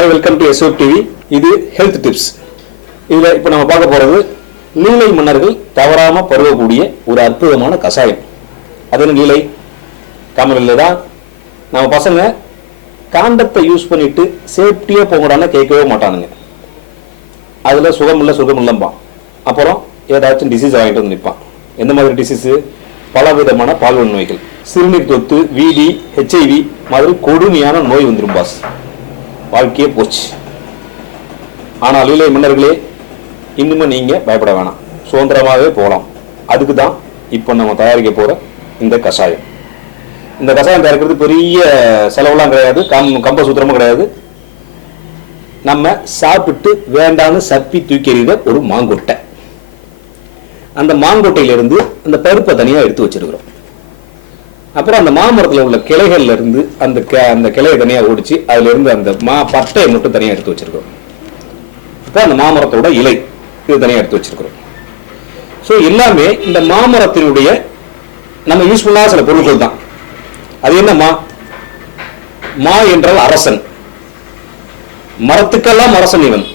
Hi welcome to S O TV இது health tips இதில் இப்போ நம்ம பார்க்க போகிறது நீலை மன்னர்கள் தவறாமல் பருவக்கூடிய ஒரு அற்புதமான கஷாயம். அது என்ன நீலை காமனில் தான் நம்ம பசங்க காண்டத்தை யூஸ் பண்ணிட்டு சேஃப்டியாக போங்கடான்னு கேட்கவே மாட்டானுங்க. அதில் சுகமில்லை சுகமில்லம்பான் அப்புறம் ஏதாச்சும் டிசீஸ் வாங்கிட்டு வந்து நிற்பான் எந்த மாதிரி டிசீஸு பல விதமான பால்வன் நோய்கள். சிறுநீர் தொத்து விடி ஹெச்ஐவி மாதிரி கொடுமையான நோய் வந்துடும் பாஸ் வாழ்க்கையே போச்சு. ஆனால் லீலை மன்னர்களே இன்னுமே நீங்கள் பயப்பட வேணாம். சுதந்திரமாகவே போகலாம். அதுக்கு தான் இப்போ நம்ம தயாரிக்க போகிற இந்த கஷாயம். இந்த கஷாயம் தயாரிக்கிறது பெரிய செலவுலாம் கிடையாது. கம் கம்ப சூத்திரமும் கிடையாது. நம்ம சாப்பிட்டு வேண்டான்னு சப்பி தூக்கி எறிகிற ஒரு மாங்கொட்டை. அந்த மாங்கொட்டையிலிருந்து அந்த பருப்பை தனியாக எடுத்து வச்சிருக்கிறோம். அப்புறம் அந்த மாமரத்தில் உள்ள கிளைகள்ல இருந்து அந்த அந்த கிளையை தனியாக ஒடிச்சு அதுல இருந்து அந்த மா பட்டையை மட்டும் தனியாக எடுத்து வச்சிருக்கோம் இப்போ அந்த மாமரத்தோட இலை இது தனியாக எடுத்து வச்சிருக்கிறோம். ஸோ எல்லாமே இந்த மாமரத்தினுடைய நம்ம யூஸ் சில பொருட்கள் தான். அது என்ன மா மா என்றால் அரசன். மரத்துக்கெல்லாம் அரசன் இவன்.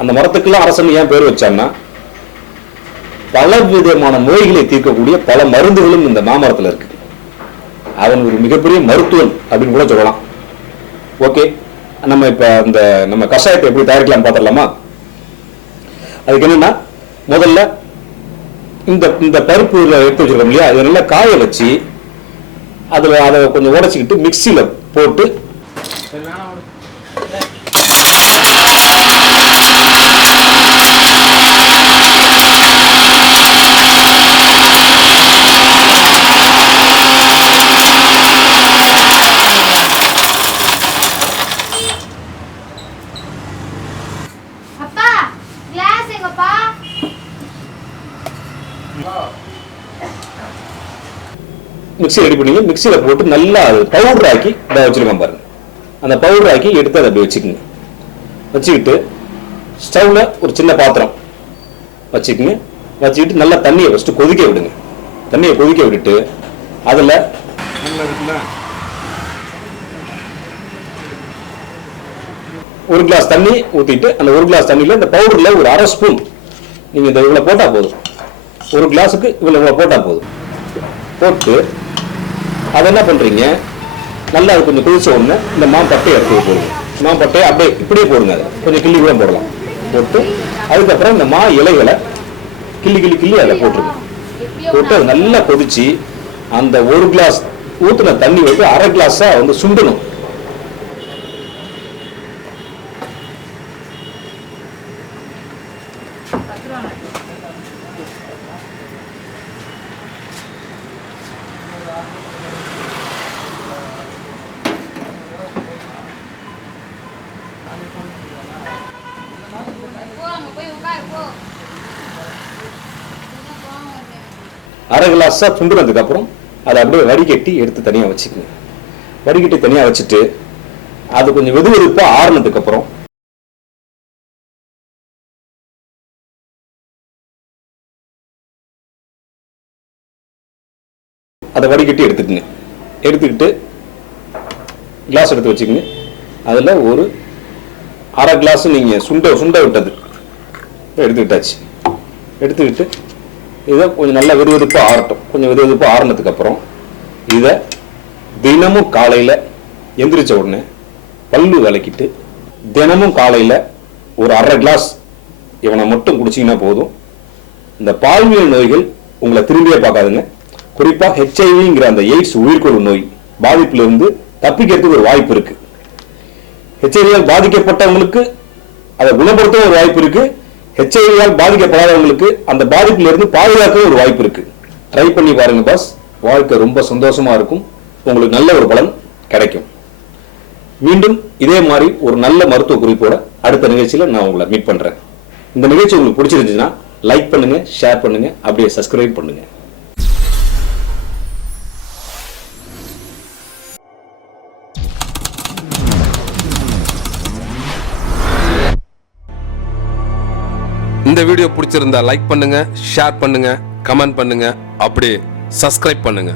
அந்த மரத்துக்கெல்லாம் அரசன் ஏன் பேர் வச்சான்னா பல விதமான நோய்களை தீர்க்கக்கூடிய பல மருந்துகளும் இந்த மாமரத்தில் இருக்கு. அவன் ஒரு மிகப்பெரிய மருத்துவன் அப்படின்னு கூட சொல்லலாம். ஓகே நம்ம இப்ப அந்த நம்ம கஷாயத்தை எப்படி தயாரிக்கலாம் பார்த்துடலாமா? அதுக்கு என்னன்னா முதல்ல இந்த இந்த பருப்பு எடுத்து வச்சிருக்கோம் இல்லையா? இதை நல்லா காய வச்சு அதில் அதை கொஞ்சம் உடச்சிக்கிட்டு மிக்சியில் போட்டு மிக்சி ரெடி பண்ணி மிக்சியில் போட்டு நல்லா பவுடர் ஆக்கி இதை வச்சிருக்கோம் பாருங்க. அந்த பவுடர் ஆக்கி எடுத்து அதை அப்படி வச்சுக்கோங்க. வச்சுக்கிட்டு ஸ்டவ்ல ஒரு சின்ன பாத்திரம் வச்சுக்கோங்க. வச்சுக்கிட்டு நல்லா தண்ணியை ஃபஸ்ட்டு கொதிக்க விடுங்க. தண்ணியை கொதிக்க விட்டுட்டு அதில் ஒரு கிளாஸ் தண்ணி ஊற்றிட்டு அந்த ஒரு கிளாஸ் தண்ணியில் இந்த பவுடரில் ஒரு அரை ஸ்பூன் நீங்கள் இந்த இவ்வளோ போட்டால் போதும். ஒரு கிளாஸுக்கு இவ்வளோ இவ்வளோ போட்டால் போதும். போட்டு அதை என்ன பண்ணுறீங்க நல்லா அது கொஞ்சம் கொதிச்ச உடனே இந்த மாம்பட்டையை எடுத்து போடுங்க. மாம்பட்டையை அப்படியே இப்படியே போடுங்க அதை. கொஞ்சம் கிள்ளி கூட போடலாம். போட்டு அதுக்கப்புறம் இந்த மா இலைகளை கிள்ளி கிள்ளி கிள்ளி அதில் போட்டுருங்க. போட்டு அது நல்லா கொதிச்சு அந்த ஒரு கிளாஸ் ஊற்றின தண்ணி விட்டு அரை கிளாஸாக வந்து சுண்டணும். போ அரை கிளாஸாக சுண்டுனதுக்கு அப்புறம் அதை அப்படியே வடிகட்டி எடுத்து தனியாக வச்சுக்கணும். வடிகட்டி தனியாக வச்சுட்டு அது கொஞ்சம் வெது வெதுப்பாக ஆறுனதுக்கப்புறம் அதை வடிகட்டி எடுத்துக்கங்க. எடுத்துக்கிட்டு கிளாஸ் எடுத்து வச்சுக்கங்க. அதில் ஒரு அரை கிளாஸ் நீங்கள் சுண்ட சுண்ட விட்டது. எடுத்துக்கிட்டாச்சு. எடுத்துக்கிட்டு இதை கொஞ்சம் நல்லா விறுவிறுப்பு ஆறட்டும். கொஞ்சம் விறுவிறுப்பு ஆறுனதுக்கு அப்புறம் இதை தினமும் காலையில் எந்திரிச்ச உடனே பல்லு விளக்கிட்டு தினமும் காலையில் ஒரு அரை கிளாஸ் இவனை மட்டும் குடிச்சிங்கன்னா போதும். இந்த பால்வியல் நோய்கள் உங்களை திரும்பியே பார்க்காதுங்க. குறிப்பாக ஹெச்ஐவிங்கிற அந்த எய்ட்ஸ் உயிர்கொள்ளு நோய் பாதிப்பிலிருந்து தப்பிக்கிறதுக்கு ஒரு வாய்ப்பு இருக்குது ஹெச்ஐவியால் பாதிக்கப்பட்டவங்களுக்கு அதை குணப்படுத்தவும் ஒரு வாய்ப்பு இருக்குது ஹெச்ஐவியால் பாதிக்கப்படாதவங்களுக்கு அந்த பாதிப்புல இருந்து பாதுகாக்கவும் ஒரு வாய்ப்பு இருக்கு. ட்ரை பண்ணி பாருங்க பாஸ் வாழ்க்கை ரொம்ப சந்தோஷமா இருக்கும். உங்களுக்கு நல்ல ஒரு பலன் கிடைக்கும். மீண்டும் இதே மாதிரி ஒரு நல்ல மருத்துவ குறிப்போட அடுத்த நிகழ்ச்சியில நான் உங்களை மீட் பண்றேன். இந்த நிகழ்ச்சி உங்களுக்கு பிடிச்சிருந்துச்சுன்னா லைக் பண்ணுங்க ஷேர் பண்ணுங்க அப்படியே சப்ஸ்கிரைப் பண்ணுங்க. இந்த வீடியோ பிடிச்சிருந்தா லைக் பண்ணுங்க ஷேர் பண்ணுங்க கமெண்ட் பண்ணுங்க அப்படியே சப்ஸ்கிரைப் பண்ணுங்க.